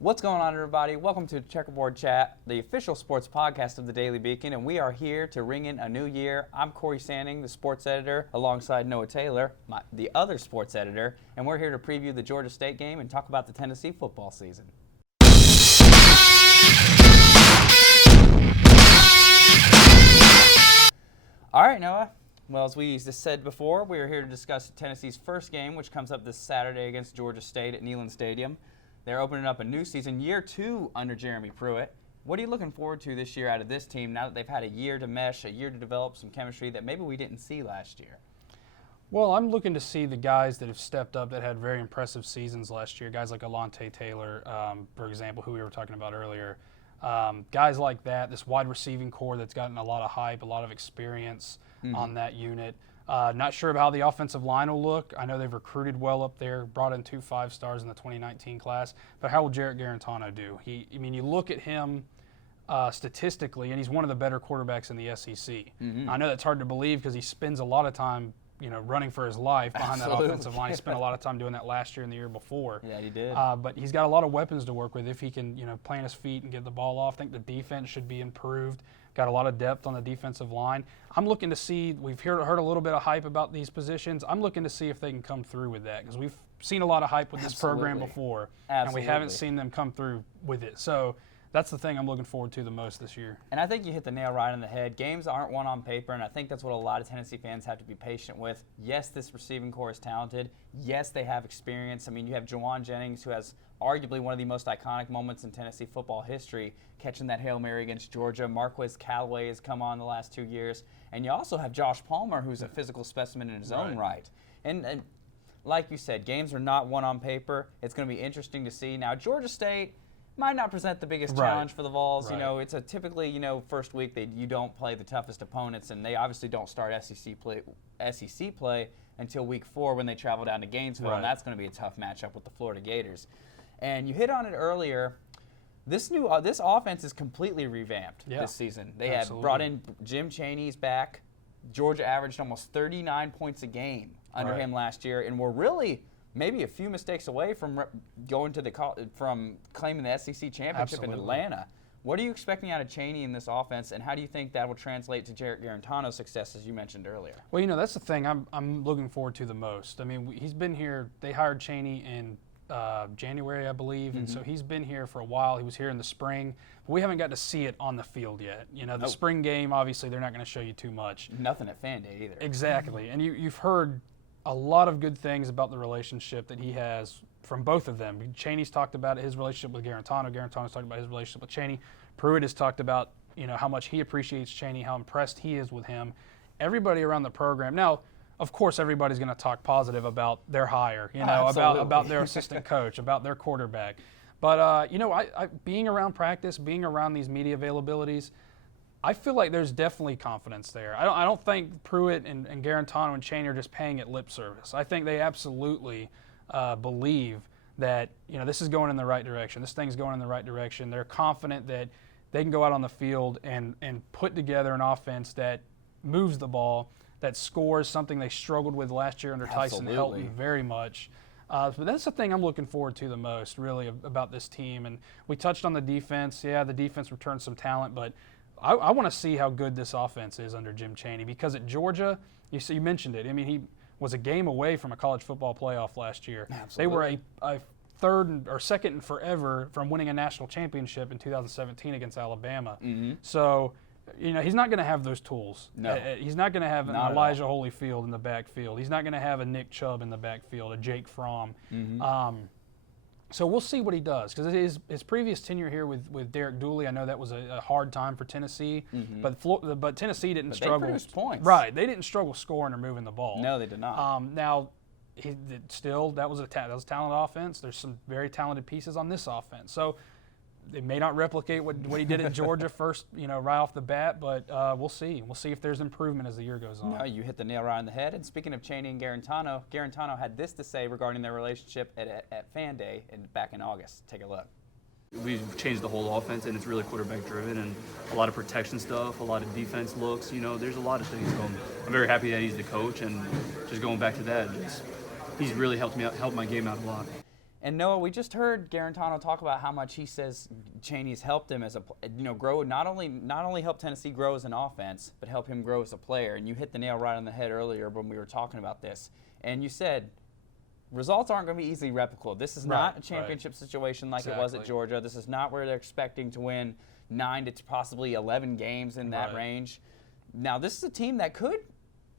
What's going on, everybody? Welcome to Checkerboard Chat, the official sports podcast of the Daily Beacon, and we are here to ring in a new year. I'm Cory, the sports editor, alongside Noah Taylor, the other sports editor, and we're here to preview the Georgia State game and talk about the Tennessee football season. All right, Noah. Well, as we just said before, we are here to discuss Tennessee's first game, which comes up this Saturday against Georgia State at Neyland Stadium. They're opening up a new season, year 2 under Jeremy Pruitt. What are you looking forward to this year out of this team now that they've had a year to mesh, a year to develop some chemistry that maybe we didn't see last year? Well, I'm looking to see the guys that have stepped up that had very impressive seasons last year, guys like Alontae Taylor, for example, who we were talking about earlier. Guys like that, this wide receiving core that's gotten a lot of hype, a lot of experience on that unit. Not sure about how the offensive line will look. I know they've recruited well up there, brought in 2 5-stars in the 2019 class. But how will Jarrett Guarantano do? You look at him statistically, and he's one of the better quarterbacks in the SEC. I know that's hard to believe because he spends a lot of time, running for his life behind that offensive line. He spent a lot of time doing that last year and the year before. Yeah, he did. But he's got a lot of weapons to work with if he can, plant his feet and get the ball off. I think the defense should be improved. Got a lot of depth on the defensive line. I'm looking to see, we've heard a little bit of hype about these positions. I'm looking to see if they can come through with that because we've seen a lot of hype with this program before, and we haven't seen them come through with it. So that's the thing I'm looking forward to the most this year. And I think you hit the nail right on the head. Games aren't won on paper, and I think that's what a lot of Tennessee fans have to be patient with. Yes, this receiving core is talented. Yes, they have experience. I mean, you have Jawan Jennings, who has arguably one of the most iconic moments in Tennessee football history, catching that Hail Mary against Georgia. Marquez Callaway has come on the last 2 years. And you also have Josh Palmer, who's a physical specimen in his own right. And like you said, games are not won on paper. It's going to be interesting to see. Now, Georgia State might not present the biggest challenge for the Vols. It's a typically, first week you don't play the toughest opponents, and they obviously don't start SEC play until week 4 when they travel down to Gainesville, and that's going to be a tough matchup with the Florida Gators. And you hit on it earlier. This offense is completely revamped this season. They have brought in Jim Chaney's back. Georgia averaged almost 39 points a game under him last year, and we're really maybe a few mistakes away from going to from claiming the SEC championship in Atlanta. What are you expecting out of Chaney in this offense, and how do you think that will translate to Jarrett Guarantano's success, as you mentioned earlier? Well, that's the thing I'm looking forward to the most. I mean, he's been here. They hired Chaney in January, I believe, and so he's been here for a while. He was here in the spring, but we haven't got to see it on the field yet. The spring game, obviously, they're not going to show you too much. Nothing at Fan Day either. Exactly, and you've heard a lot of good things about the relationship that he has from both of them. Chaney's talked about his relationship with Guarantano. Guarantano's talked about his relationship with Chaney. Pruitt has talked about how much he appreciates Chaney, how impressed he is with him. Everybody around the program now. Of course, everybody's going to talk positive about their hire, about their assistant coach, about their quarterback. But, I being around practice, being around these media availabilities, I feel like there's definitely confidence there. I don't think Pruitt and Guarantano and Chaney are just paying it lip service. I think they absolutely believe that, this is going in the right direction. This thing's going in the right direction. They're confident that they can go out on the field and put together an offense that moves the ball, that scores, something they struggled with last year under Tyson Helton very much. But that's the thing I'm looking forward to the most, really, about this team. And we touched on the defense. Yeah, the defense returned some talent, but I want to see how good this offense is under Jim Chaney because at Georgia, you mentioned it. I mean, he was a game away from a college football playoff last year. Absolutely. They were a third or second and forever from winning a national championship in 2017 against Alabama. So, he's not going to have those tools. No. He's not going to have an Elijah Holyfield in the backfield. He's not going to have a Nick Chubb in the backfield, a Jake Fromm. So we'll see what he does because his previous tenure here with Derek Dooley, I know that was a hard time for Tennessee, but Tennessee didn't struggle. They produced points. Right, they didn't struggle scoring or moving the ball. No, they did not. Now, that was a talented offense. There's some very talented pieces on this offense. So they may not replicate what he did at Georgia first, right off the bat, but we'll see. We'll see if there's improvement as the year goes on. No, you hit the nail right on the head. And speaking of Chaney and Guarantano had this to say regarding their relationship at Fan Day back in August. Take a look. We've changed the whole offense, and it's really quarterback-driven, and a lot of protection stuff, a lot of defense looks. There's a lot of things going. I'm very happy that he's the coach, and just going back to that, he's really helped my game out a lot. And Noah, we just heard Garantano talk about how much he says Chaney's helped him as a grow. Not only help Tennessee grow as an offense, but help him grow as a player. And you hit the nail right on the head earlier when we were talking about this. And you said results aren't going to be easily replicable. This is not a championship situation like it was at Georgia. This is not where they're expecting to win 9 to possibly 11 games in that range. Now, this is a team that could,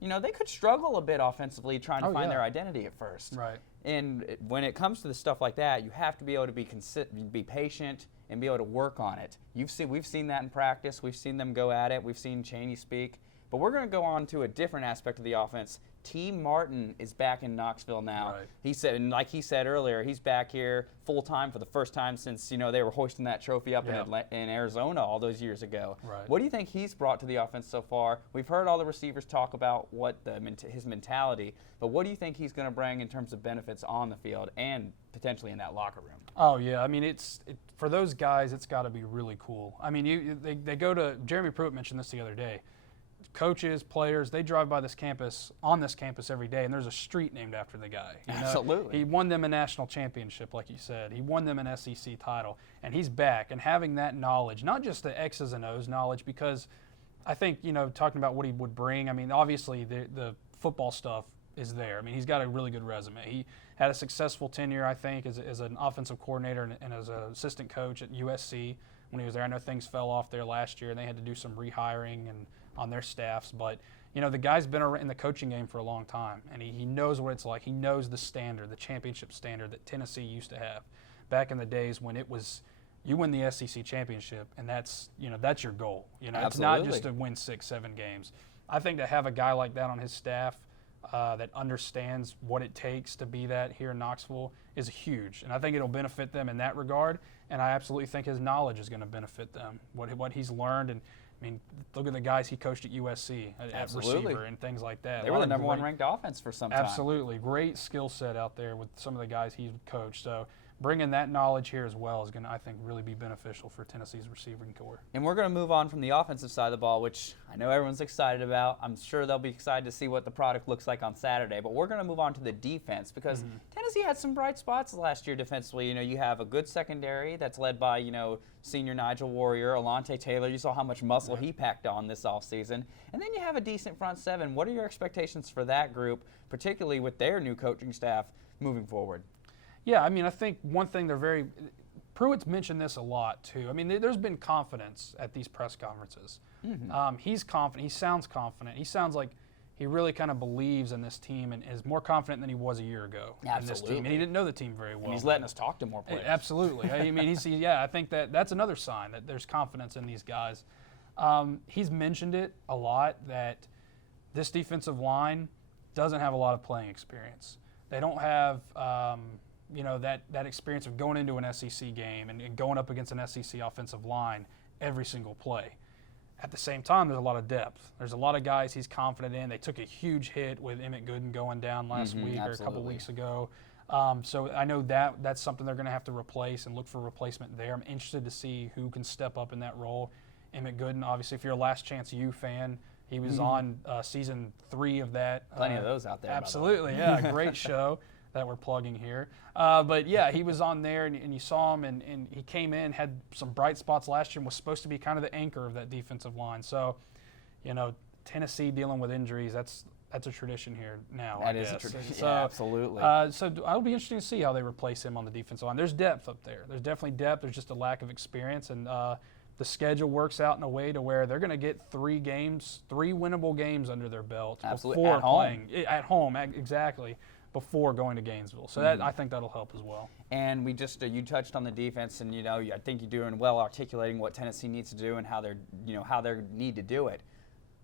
they could struggle a bit offensively trying to find their identity at first. Right. And when it comes to the stuff like that, you have to be able to be patient and be able to work on it. We've seen that in practice. We've seen them go at it. We've seen Chaney speak. But we're going to go on to a different aspect of the offense. T. Martin is back in Knoxville now. Right. He said, and like he said earlier, he's back here full time for the first time since they were hoisting that trophy up in Arizona all those years ago. Right. What do you think he's brought to the offense so far? We've heard all the receivers talk about his mentality, but what do you think he's going to bring in terms of benefits on the field and potentially in that locker room? Oh yeah, I mean for those guys, it's got to be really cool. I mean, they go to Jeremy Pruitt mentioned this the other day. Coaches, players, they drive by this campus every day, and there's a street named after the guy. Absolutely. He won them a national championship, like you said. He won them an SEC title, and he's back. And having that knowledge, not just the X's and O's knowledge, because I think, talking about what he would bring, I mean, obviously the football stuff is there. I mean, he's got a really good resume. He had a successful tenure, I think, as an offensive coordinator and as an assistant coach at USC when he was there. I know things fell off there last year, and they had to do some rehiring and on their staffs, but the guy's been in the coaching game for a long time, and he knows what it's like. He knows the standard, the championship standard that Tennessee used to have back in the days when it was you win the SEC championship, and that's your goal. It's not just to win 6-7 games. I think to have a guy like that on his staff that understands what it takes to be that here in Knoxville is huge, and I think it'll benefit them in that regard. And I absolutely think his knowledge is going to benefit them. What he's learned, and I mean, look at the guys he coached at USC at receiver and things like that. They were the number one ranked offense for some time. Absolutely. Great skill set out there with some of the guys he's coached. So bringing that knowledge here as well is going to, I think, really be beneficial for Tennessee's receiving core. And we're going to move on from the offensive side of the ball, which I know everyone's excited about. I'm sure they'll be excited to see what the product looks like on Saturday. But we're going to move on to the defense because Tennessee had some bright spots last year defensively. You have a good secondary that's led by, senior Nigel Warrior, Alontae Taylor. You saw how much muscle he packed on this offseason. And then you have a decent front seven. What are your expectations for that group, particularly with their new coaching staff moving forward? Yeah, I mean, I think one thing Pruitt's mentioned this a lot too. I mean, there's been confidence at these press conferences. He's confident. He sounds confident. He sounds like he really kind of believes in this team and is more confident than he was a year ago in this team. And he didn't know the team very well. And he's letting us talk to more players. Absolutely. I mean, I think that's another sign that there's confidence in these guys. He's mentioned it a lot that this defensive line doesn't have a lot of playing experience. They don't have that experience of going into an SEC game and going up against an SEC offensive line every single play. At the same time, there's a lot of depth. There's a lot of guys he's confident in. They took a huge hit with Emmett Gooden going down last week or a couple weeks ago. So I know that's something they're going to have to replace and look for replacement there. I'm interested to see who can step up in that role. Emmett Gooden, obviously, if you're a Last Chance U fan, he was on season 3 of that. Plenty of those out there. Absolutely, yeah, great show that we're plugging here. But yeah, he was on there, and you saw him, and he came in, had some bright spots last year, and was supposed to be kind of the anchor of that defensive line. So, Tennessee dealing with injuries, that's a tradition here now. That is a tradition. So, yeah, absolutely. So it'll be interesting to see how they replace him on the defensive line. There's depth up there. There's definitely depth. There's just a lack of experience, and the schedule works out in a way to where they're going to get 3 winnable games under their belt before playing at home. Exactly. Before going to Gainesville. So I think that'll help as well. And we just you touched on the defense, and I think you're doing well articulating what Tennessee needs to do and how they need to do it.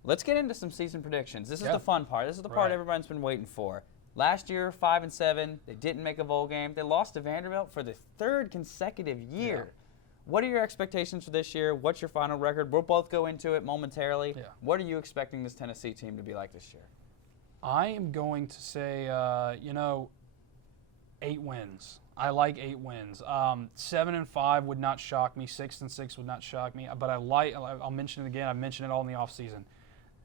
Let's get into some season predictions. This is the fun part. This is the part everyone's been waiting for. Last year, 5-7, they didn't make a bowl game. They lost to Vanderbilt for the 3rd consecutive year. Yeah. What are your expectations for this year? What's your final record? We'll both go into it momentarily. Yeah. What are you expecting this Tennessee team to be like this year? I am going to say, 8 wins. I like 8 wins. 7-5 would not shock me. 6-6 would not shock me. But I'll mention it again. I mentioned it all in the offseason.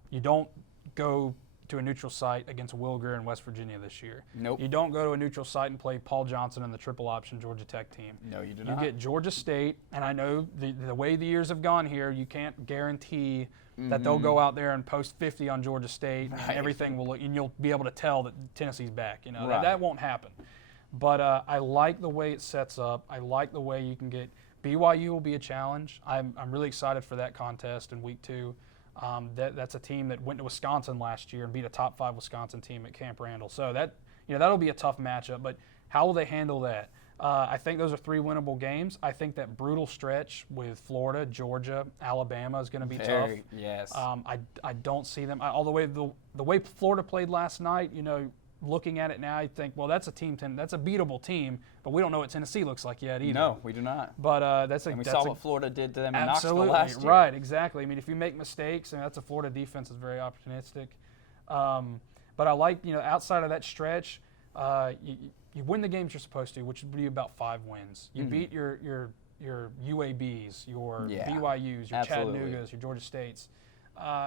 You don't go to a neutral site against Wilger in West Virginia this year. Nope. You don't go to a neutral site and play Paul Johnson and the triple option Georgia Tech team. No, you do You not. get Georgia State, and I know the way the years have gone here, you can't guarantee that they'll go out there and post 50 on Georgia State, and Right. everything will look, and you'll be able to tell that Tennessee's back. You know, Right. that won't happen. But I like the way it sets up. I like the way you can get BYU will be a challenge. I'm really excited for that contest in week 2. That's a team that went to Wisconsin last year and beat a top 5 Wisconsin team at Camp Randall. So that'll be a tough matchup. But how will they handle that? I think those are 3 winnable games. I think that brutal stretch with Florida, Georgia, Alabama is going to be tough. Yes. I don't see them. All the way Florida played last night, looking at it now, you think, well, that's a beatable team, but we don't know what Tennessee looks like yet either. No, we do not. But And we saw what Florida did to them in absolutely Knoxville last year. right, exactly. I mean, if you make mistakes, and that's a Florida defense is very opportunistic. But I like, outside of that stretch, you win the games you're supposed to, which would be about 5 wins. You beat your UABs, your BYUs, your absolutely. Chattanoogas, your Georgia States.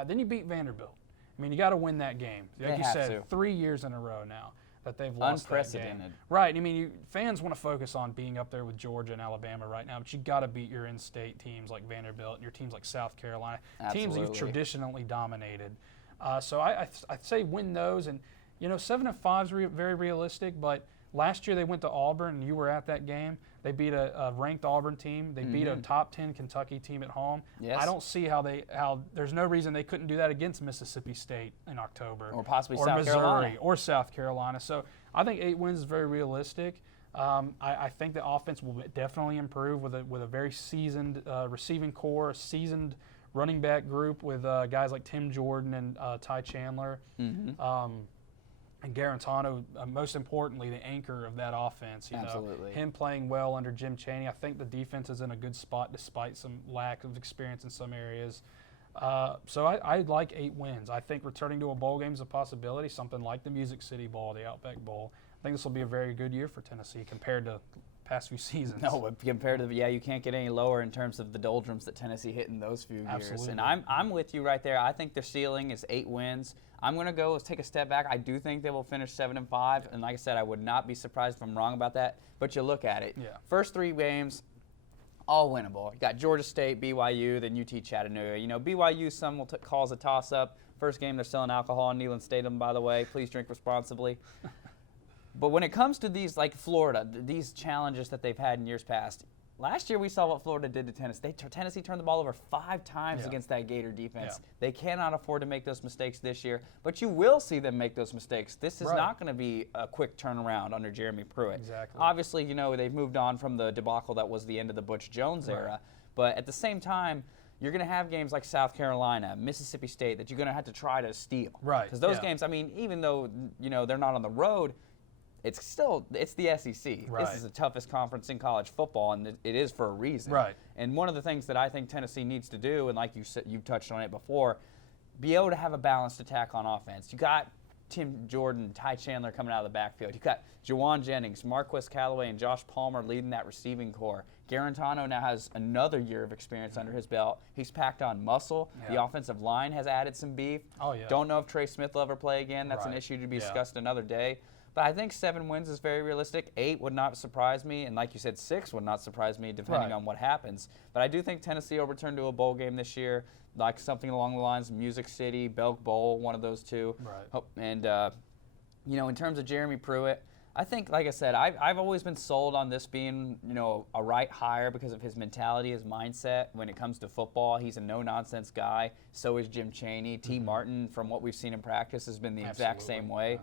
Then you beat Vanderbilt. I mean, you got to win that game. Like you said, 3 years in a row now that they've lost that game. Unprecedented. Right. I mean, fans want to focus on being up there with Georgia and Alabama right now, but you got to beat your in-state teams like Vanderbilt and your teams like South Carolina, teams you've traditionally dominated. So I'd say win those, and 7-5 is very realistic. But last year they went to Auburn, and you were at that game. They beat a ranked Auburn team. They beat a top 10 Kentucky team at home. Yes. I don't see how there's no reason they couldn't do that against Mississippi State in October. Or possibly or South Missouri, Carolina. or South Carolina. So I think 8 wins is very realistic. I think the offense will definitely improve with a very seasoned receiving core, a seasoned running back group with guys like Tim Jordan and Ty Chandler. And Garantano, most importantly, the anchor of that offense. Absolutely. Him playing well under Jim Chaney. I think the defense is in a good spot despite some lack of experience in some areas. So I like 8 wins. I think returning to a bowl game is a possibility, something like the Music City Bowl, the Outback Bowl. I think this will be a very good year for Tennessee compared to past few seasons. No, but compared to you can't get any lower in terms of the doldrums that Tennessee hit in those few years. Absolutely. And I'm with you right there. I think their ceiling is 8 wins. I'm going to take a step back. I do think they will finish 7-5, and like I said, I would not be surprised if I'm wrong about that. But you look at it. Yeah. First 3 games, all winnable. You got Georgia State, BYU, then UT Chattanooga. BYU some will call as a toss-up. First game, they're selling alcohol in Neyland Stadium, by the way. Please drink responsibly. But when it comes to these, like Florida, these challenges that they've had in years past, last year we saw what Florida did to Tennessee. Tennessee turned the ball over 5 times against that Gator defense. Yeah. They cannot afford to make those mistakes this year, but you will see them make those mistakes. This is not going to be a quick turnaround under Jeremy Pruitt. Exactly. Obviously, they've moved on from the debacle that was the end of the Butch Jones era, but at the same time, you're going to have games like South Carolina, Mississippi State that you're going to have to try to steal. Right. Because those games, I mean, even though, they're not on the road, it's the SEC. Right. This is the toughest conference in college football, and it is for a reason. Right. And one of the things that I think Tennessee needs to do, and like you said, you've touched on it before, be able to have a balanced attack on offense. You got Tim Jordan, Ty Chandler coming out of the backfield. You got Juwan Jennings, Marquez Callaway, and Josh Palmer leading that receiving core. Garantano now has another year of experience under his belt. He's packed on muscle. Yeah. The offensive line has added some beef. Oh, yeah. Don't know if Trey Smith will ever play again. That's an issue to be discussed another day. But I think 7 wins is very realistic. 8 would not surprise me, and like you said, 6 would not surprise me depending on what happens. But I do think Tennessee will return to a bowl game this year, like something along the lines of Music City, Belk Bowl, one of those 2. Right. And in terms of Jeremy Pruitt, I think, like I said, I've always been sold on this being, a right hire because of his mentality, his mindset. When it comes to football, he's a no-nonsense guy. So is Jim Chaney. T. Martin, from what we've seen in practice, has been the exact same way. Yeah.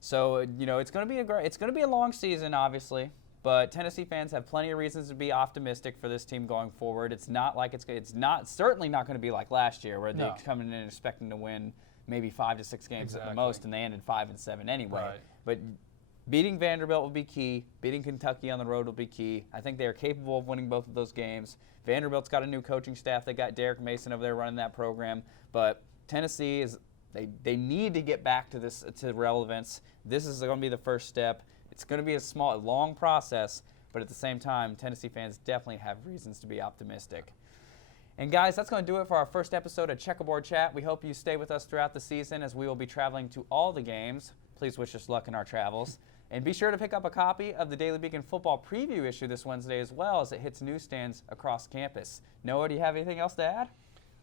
So, it's going to be a long season, obviously, but Tennessee fans have plenty of reasons to be optimistic for this team going forward. It's not like certainly not going to be like last year where they come in expecting to win maybe 5 to 6 games at the most, and they ended 5-7 anyway. Right. But beating Vanderbilt will be key. Beating Kentucky on the road will be key. I think they are capable of winning both of those games. Vanderbilt's got a new coaching staff. They got Derek Mason over there running that program, but Tennessee is. They need to get back to relevance. This is going to be the first step. It's going to be a long process, but at the same time, Tennessee fans definitely have reasons to be optimistic. And guys, that's going to do it for our first episode of Checkerboard Chat. We hope you stay with us throughout the season as we will be traveling to all the games. Please wish us luck in our travels. And be sure to pick up a copy of the Daily Beacon football preview issue this Wednesday as well as it hits newsstands across campus. Noah, do you have anything else to add?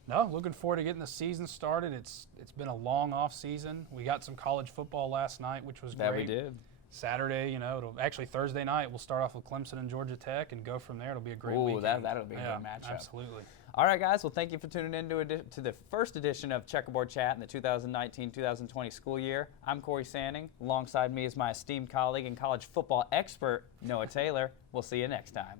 No, looking forward to getting the season started. It's been a long off season. We got some college football last night, which was great. That we did. Saturday, actually Thursday night, we'll start off with Clemson and Georgia Tech and go from there. It'll be a great weekend. That'll be a good matchup. Absolutely. All right, guys. Well, thank you for tuning in to the first edition of Checkerboard Chat in the 2019-2020 school year. I'm Cory Sanning. Alongside me is my esteemed colleague and college football expert, Noah Taylor. We'll see you next time.